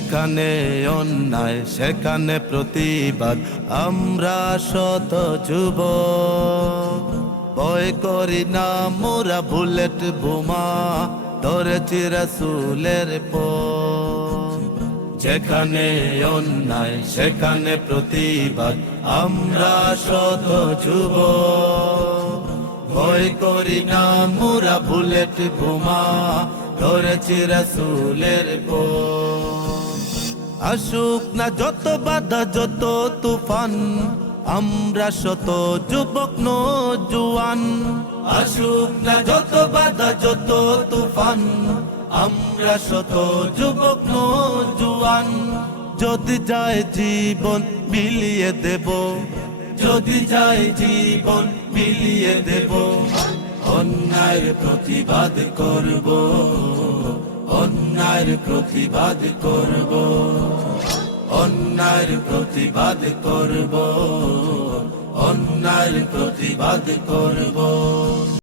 যেখানে অন্যায় সেখানে প্রতিবাদ, আমরা শত যুবক ভয় করি না মোরা বুলেট বোমা, ধরেছি রাসূলের পথ। যেখানে অন্যায় সেখানে প্রতিবাদ, আমরা শত যুবক ভয় করি না মোরা বুলেট বোমা, ধরেছি রাসূলের পথ। আসুক না যত বাধা যত তুফান, আমরা শত যুবক নওজোয়ান। আসুক না যত বাধা যত তুফান, আমরা শত যুবক নওজোয়ান। যদি যায় জীবন বিলিয়ে দেব, যদি যায় জীবন বিলিয়ে দেব, অন্যায়ের প্রতিবাদ করব, অন্যায়ের প্রতিবাদ করব, অন্যায়ের প্রতিবাদ করব, অন্যায়ের প্রতিবাদ করব।